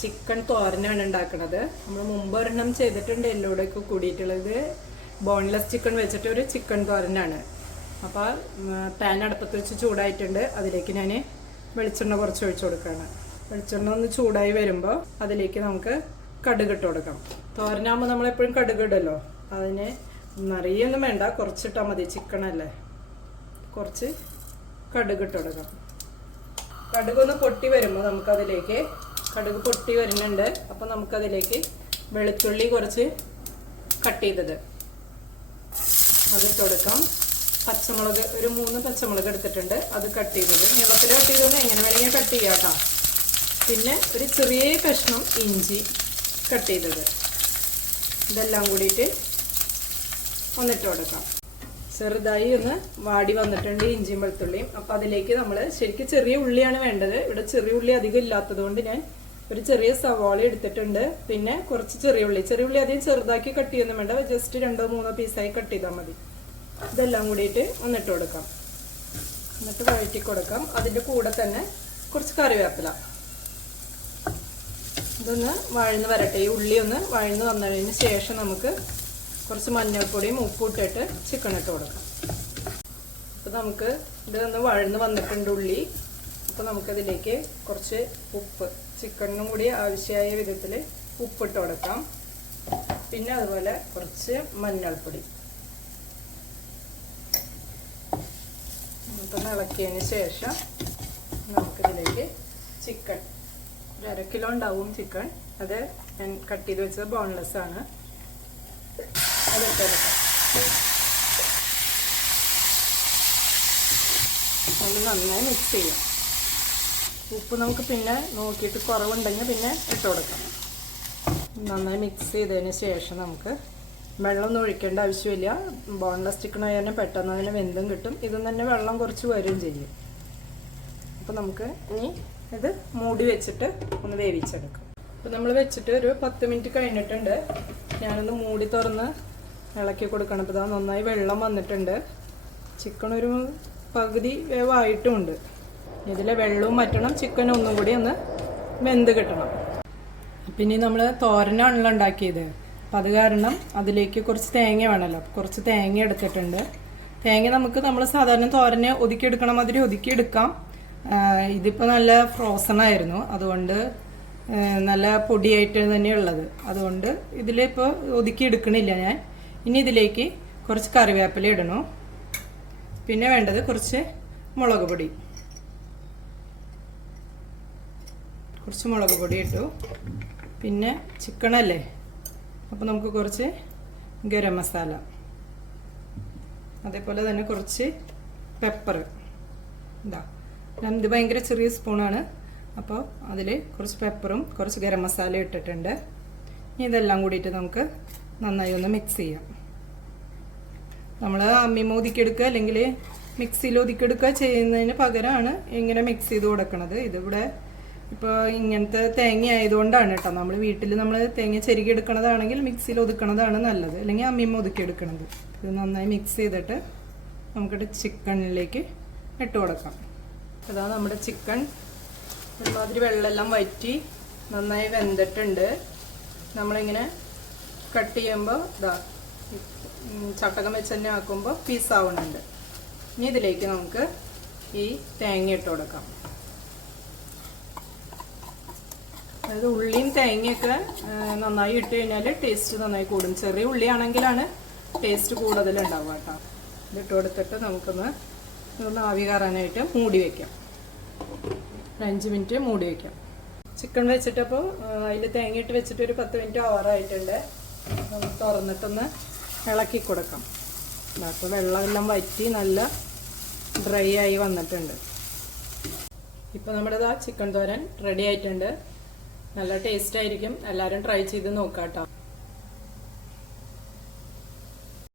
Chicken തോരനാണ് ഉണ്ടാക്കുന്നത്. നമ്മൾ മുമ്പ് ഒരെണ്ണം ചെയ്തിട്ടുണ്ട് എല്ലോടൊക്കെ കൂടിയിട്ടുള്ളത്. ബോൺലെസ് ചിക്കൻ വെച്ചിട്ട് ഒരു ചിക്കൻ തോരനാണ്. അപ്പോൾ പാൻ അടുപ്പത്ത് വെച്ച് ചൂടായിട്ടുണ്ട്. അതിലേക്ക് ഞാൻ വെളിച്ചെണ്ണ കുറച്ച് ഒഴിച്ചു കൊടുക്കുകയാണ്. വെളിച്ചെണ്ണ ഒന്ന് ചൂടായി വരുമ്പോൾ അതിലേക്ക് നമുക്ക് കടുക് ഇട്ട് കൊടുക്കാം. തോരനാകുമ്പോൾ നമ്മളെപ്പോഴും കടുക് ഇടല്ലോ. അതിന് നിറയൊന്നും വേണ്ട, കുറച്ചിട്ടാൽ മതി, ചിക്കനല്ലേ. കുറച്ച് കടുക് ഇട്ട് കൊടുക്കാം. കടുകൊന്ന് പൊട്ടി വരുമ്പോൾ നമുക്കതിലേക്ക്, കടുക് പൊട്ടി വരുന്നുണ്ട്, അപ്പോൾ നമുക്കതിലേക്ക് വെളുത്തുള്ളി കുറച്ച് കട്ട് ചെയ്തത് അതിട്ട് കൊടുക്കാം. പച്ചമുളക് ഒരു 3 പച്ചമുളക് എടുത്തിട്ടുണ്ട്, അത് കട്ട് ചെയ്തത്. നീളത്തിൽ കട്ട് ചെയ്തോണ്ട് എങ്ങനെ വേണമെങ്കിൽ കട്ട് ചെയ്യാം കേട്ടോ. പിന്നെ ഒരു ചെറിയ കഷ്ണം ഇഞ്ചി കട്ട് ചെയ്തത്, ഇതെല്ലാം കൂടിയിട്ട് ഒന്നിട്ട് കൊടുക്കാം. ചെറുതായി ഒന്ന് വാടി വന്നിട്ടുണ്ട് ഇഞ്ചിയും വെളുത്തുള്ളിയും. അപ്പോൾ അതിലേക്ക് നമ്മൾ ശരിക്കും ചെറിയ ഉള്ളിയാണ് വേണ്ടത്. ഇവിടെ ചെറിയ ഉള്ളി അധികം ഇല്ലാത്തത് കൊണ്ട് ഞാൻ ഒരു ചെറിയ സവാള എടുത്തിട്ടുണ്ട്. പിന്നെ കുറച്ച് ചെറിയ ഉള്ളി അധികം ചെറുതാക്കി കട്ട് ചെയ്യുന്നു വേണ്ട, ജസ്റ്റ് 2-3 പീസായി കട്ട് ചെയ്താൽ മതി. ഇതെല്ലാം കൂടിയിട്ട് ഒന്നിട്ട് കൊടുക്കാം, എന്നിട്ട് വഴറ്റി കൊടുക്കാം. അതിൻ്റെ കൂടെ തന്നെ കുറച്ച് കറിവേപ്പില, ഇതൊന്ന് വഴന്ന് വരട്ടെ. ഈ ഉള്ളി ഒന്ന് വഴന്ന് വന്നതിന് ശേഷം നമുക്ക് കുറച്ച് മഞ്ഞൾപ്പൊടിയും ഉപ്പും ഇട്ടിട്ട് ചിക്കൻ ഇട്ട് കൊടുക്കാം. അപ്പോൾ നമുക്ക് ഇതൊന്ന് വഴന്ന് വന്നിട്ടുണ്ട് ഉള്ളി. അപ്പോൾ നമുക്കതിലേക്ക് കുറച്ച് ഉപ്പ്, ചിക്കനും കൂടി ആവശ്യമായ വിധത്തിൽ ഉപ്പിട്ട് കൊടുക്കാം. പിന്നെ അതുപോലെ കുറച്ച് മഞ്ഞൾപ്പൊടി ഒന്ന് ഇളക്കിയതിന് ശേഷം നമുക്കിതിലേക്ക് ചിക്കൻ, ഒരു 1/2 കിലോ ഉണ്ടാവും ചിക്കൻ. അത് ഞാൻ കട്ട് ചെയ്ത് വെച്ചത് ബോൺലെസ് ആണ്. അതിട്ടെടുക്കാം. അത് നന്നായി മിക്സ് ചെയ്യാം. ഉപ്പ് നമുക്ക് പിന്നെ നോക്കിയിട്ട് കുറവുണ്ടെങ്കിൽ പിന്നെ ഇട്ട് കൊടുക്കാം. നന്നായി മിക്സ് ചെയ്തതിന് ശേഷം നമുക്ക് വെള്ളമൊന്നും ഒഴിക്കേണ്ട ആവശ്യമില്ല. ബോൺലെസ് ചിക്കൻ ആയാൽ തന്നെ പെട്ടെന്ന് അതിന് വെന്തും കിട്ടും. ഇതും തന്നെ വെള്ളം കുറച്ച് വരും ചെയ്യും. അപ്പോൾ നമുക്ക് ഇനി ഇത് മൂടി വെച്ചിട്ട് ഒന്ന് വേവിച്ചെടുക്കാം. അപ്പോൾ നമ്മൾ വെച്ചിട്ട് ഒരു 10 മിനിറ്റ് കഴിഞ്ഞിട്ടുണ്ട്. ഞാനൊന്ന് മൂടി തുറന്ന് ഇളക്കി കൊടുക്കണം. അപ്പോൾ ഇതാ നന്നായി വെള്ളം വന്നിട്ടുണ്ട്. ചിക്കൻ ഒരു പകുതി വേവായിട്ടുമുണ്ട്. ഇതിലെ വെള്ളവും വറ്റണം, ചിക്കൻ ഒന്നും കൂടി ഒന്ന് വെന്ത് കിട്ടണം. പിന്നെ നമ്മൾ തോരനാണല്ലോ ഉണ്ടാക്കിയത്. അപ്പം അത് കാരണം അതിലേക്ക് കുറച്ച് തേങ്ങ വേണമല്ലോ. കുറച്ച് തേങ്ങ എടുത്തിട്ടുണ്ട്. തേങ്ങ നമ്മൾ സാധാരണ തോരനെ ഒതുക്കിയെടുക്കണ മാതിരി ഒതുക്കിയെടുക്കാം. ഇതിപ്പോൾ നല്ല ഫ്രോസൺ ആയിരുന്നു, അതുകൊണ്ട് നല്ല പൊടിയായിട്ട് തന്നെയുള്ളത്. അതുകൊണ്ട് ഇതിലിപ്പോൾ ഒതുക്കിയെടുക്കണില്ല ഞാൻ. ഇനി ഇതിലേക്ക് കുറച്ച് കറിവേപ്പില ഇടണം. പിന്നെ വേണ്ടത് കുറച്ച് മുളക് പൊടി, കുറച്ച് മുളക് പൊടി ഇട്ടു. പിന്നെ ചിക്കനല്ലേ, അപ്പോൾ നമുക്ക് കുറച്ച് ഗരം മസാല, അതേപോലെ തന്നെ കുറച്ച് പെപ്പർ. ഇത് ഭയങ്കര ചെറിയ സ്പൂണാണ്, അപ്പോൾ അതിൽ കുറച്ച് പെപ്പറും കുറച്ച് ഗരം മസാല ഇട്ടിട്ടുണ്ട്. ഇനി ഇതെല്ലാം കൂടിയിട്ട് നമുക്ക് നന്നായി ഒന്ന് മിക്സ് ചെയ്യാം. നമ്മൾ അമ്മിമ ഒതുക്കിയെടുക്കുക അല്ലെങ്കിൽ മിക്സിയിൽ ഒതുക്കിയെടുക്കുക ചെയ്യുന്നതിന് പകരമാണ് ഇങ്ങനെ മിക്സ് ചെയ്ത് കൊടുക്കുന്നത്. ഇതിവിടെ ഇപ്പോൾ ഇങ്ങനത്തെ തേങ്ങ ആയതുകൊണ്ടാണ് കേട്ടോ. നമ്മൾ വീട്ടിൽ നമ്മൾ തേങ്ങ ചെരുകിയെടുക്കണതാണെങ്കിൽ മിക്സിയിൽ ഒതുക്കണതാണ് നല്ലത്, അല്ലെങ്കിൽ അമ്മിമ ഒതുക്കിയെടുക്കണത്. ഇത് നന്നായി മിക്സ് ചെയ്തിട്ട് നമുക്കിട്ട് ചിക്കനിലേക്ക് ഇട്ട് കൊടുക്കാം. അതാ നമ്മുടെ ചിക്കൻ ഒരുമാതിരി വെള്ളമെല്ലാം വറ്റി നന്നായി വെന്തിട്ടുണ്ട്. നമ്മളിങ്ങനെ കട്ട് ചെയ്യുമ്പോൾ ഇതാ ചട്ടകം വെച്ച് തന്നെ ആക്കുമ്പോൾ പീസാവുന്നുണ്ട്. ഇനി ഇതിലേക്ക് നമുക്ക് ഈ തേങ്ങ ഇട്ട് കൊടുക്കാം. അതായത് ഉള്ളിയും തേങ്ങയൊക്കെ നന്നായി ഇട്ട് കഴിഞ്ഞാൽ ടേസ്റ്റ് നന്നായി കൂടും. ചെറിയ ഉള്ളിയാണെങ്കിലാണ് ടേസ്റ്റ് കൂടുതലുണ്ടാവുക കേട്ടോ. ഇതിട്ട് കൊടുത്തിട്ട് നമുക്കൊന്ന് ആവി കയറാനായിട്ട് മൂടി വയ്ക്കാം. 5 മിനിറ്റ് മൂടി വയ്ക്കാം. ചിക്കൻ വെച്ചിട്ടപ്പോൾ അതിൽ തേങ്ങയിട്ട് വെച്ചിട്ട് ഒരു 10 മിനിറ്റ് ആവാറായിട്ടുണ്ട്. നമുക്ക് തുറന്നിട്ടൊന്ന് ഇളക്കി കൊടുക്കാം. അപ്പോൾ വെള്ളമെല്ലാം വറ്റി നല്ല ഡ്രൈ ആയി വന്നിട്ടുണ്ട്. ഇപ്പോൾ നമ്മുടെ ചിക്കൻ തോരൻ റെഡി ആയിട്ടുണ്ട്. നല്ല ടേസ്റ്റ് ആയിരിക്കും. എല്ലാവരും ട്രൈ ചെയ്ത് നോക്കാം കേട്ടോ.